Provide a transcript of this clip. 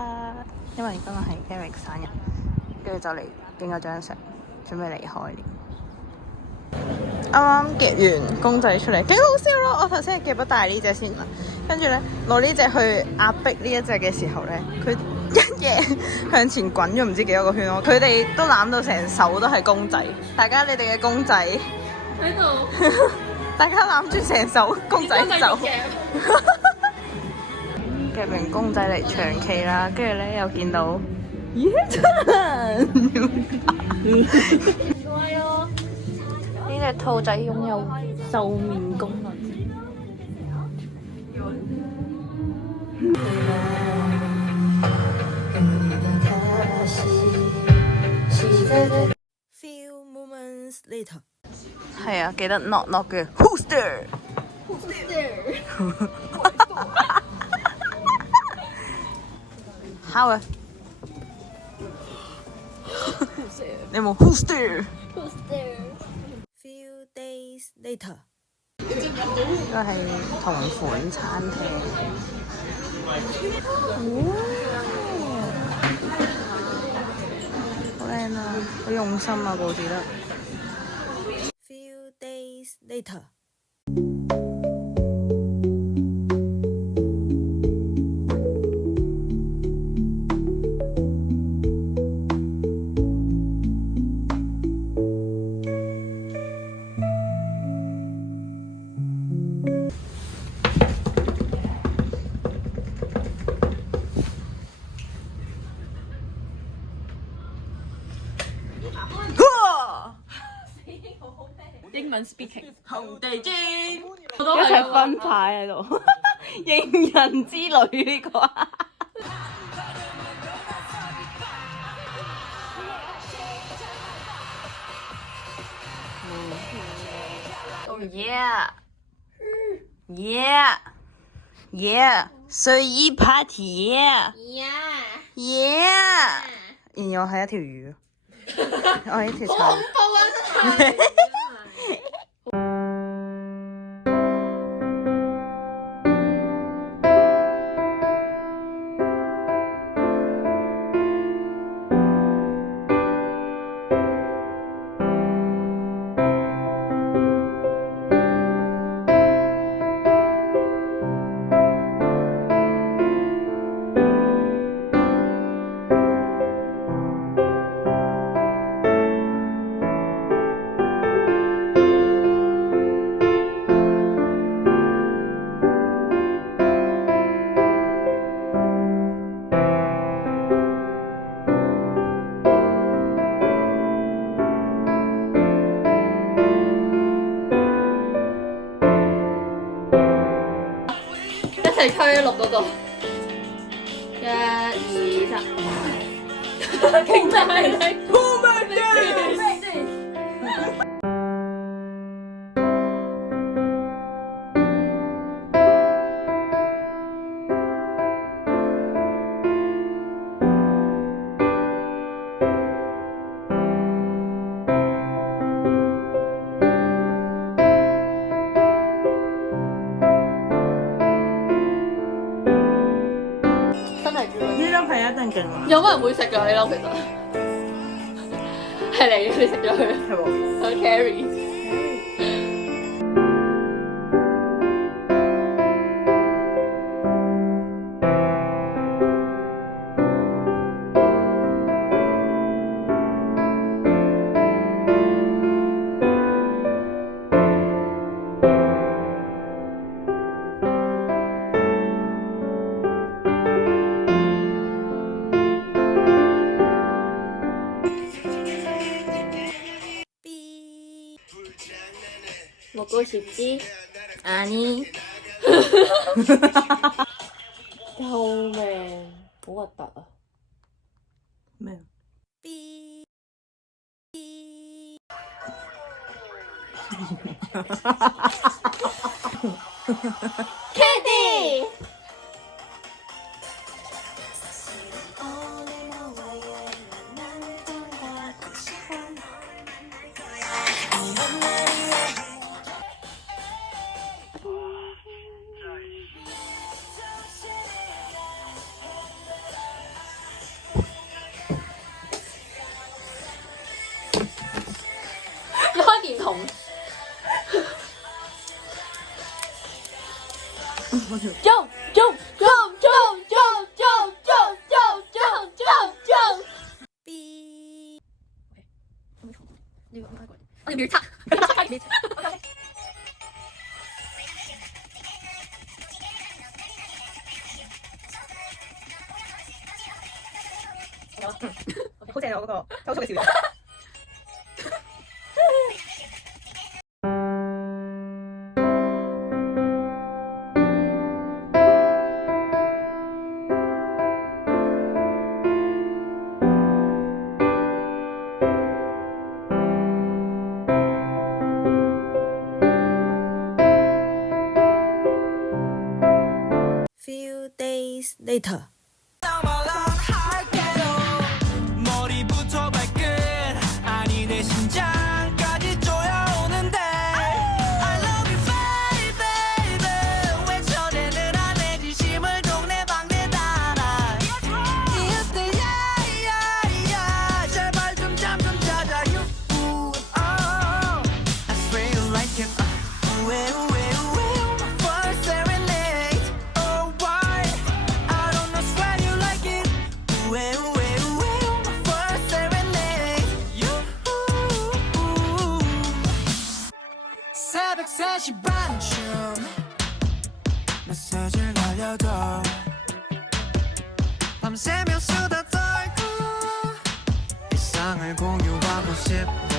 啦，因為今日係 Eric 生日，跟住就嚟影咗張相，準備離開了。啱啱夾完公仔出嚟，幾好笑咯！我頭先係夾咗大呢隻先啦，跟住咧攞呢隻去壓迫呢一隻嘅時候咧，佢一嘢向前滾咗唔知幾多個圈咯。佢哋都攬到成手都係公仔，大家你哋嘅公仔喺度，大家攬住成手公仔走。夾完公仔嚟唱 K 啦，跟住咧又見到耶真呢隻兔仔擁有獸面功能。Few moments later， 係啊，記得 knock knock 嘅 Who's there？Who's there？ 敲啊！你有冇 Who's there？Who's there？Few days later， 呢個係同款餐廳。好靚啊！好用心啊，佈置得。Few days later。英文 speaking， 紅地氈，一齊分牌喺度，應人之旅呢個啊！哦耶！耶！耶！睡衣 party 耶！耶！然後係一條魚，我係一條蟲。一齊推落嗰個，1、2、3，勁大力！有冇人會食㗎？你諗其實係你，你食咗佢係喎。我 carry。먹고 싶지? 아니. 겨우맨 뭐 같다. 네. 삐. 캐디. 이거 할 거야. 아니 밀착. 밀착.好正啊！嗰個抽出嘅笑容。Few days later. 머리부터 발끝 아니 내 심장까지 쪼여오는데 I love you baby 왜 전에는 안 해 진심을 동네방네 다 알아 이웃들 야야야 제발 좀 잠 좀 자자 you I swear you like it 우에 우에 우에 my first serenade oh why I don't know swear you like it 우에 우에 새벽 3시 반쯤 메시지를 날려도 밤새며 수다 떨고 일상을 공유하고 싶다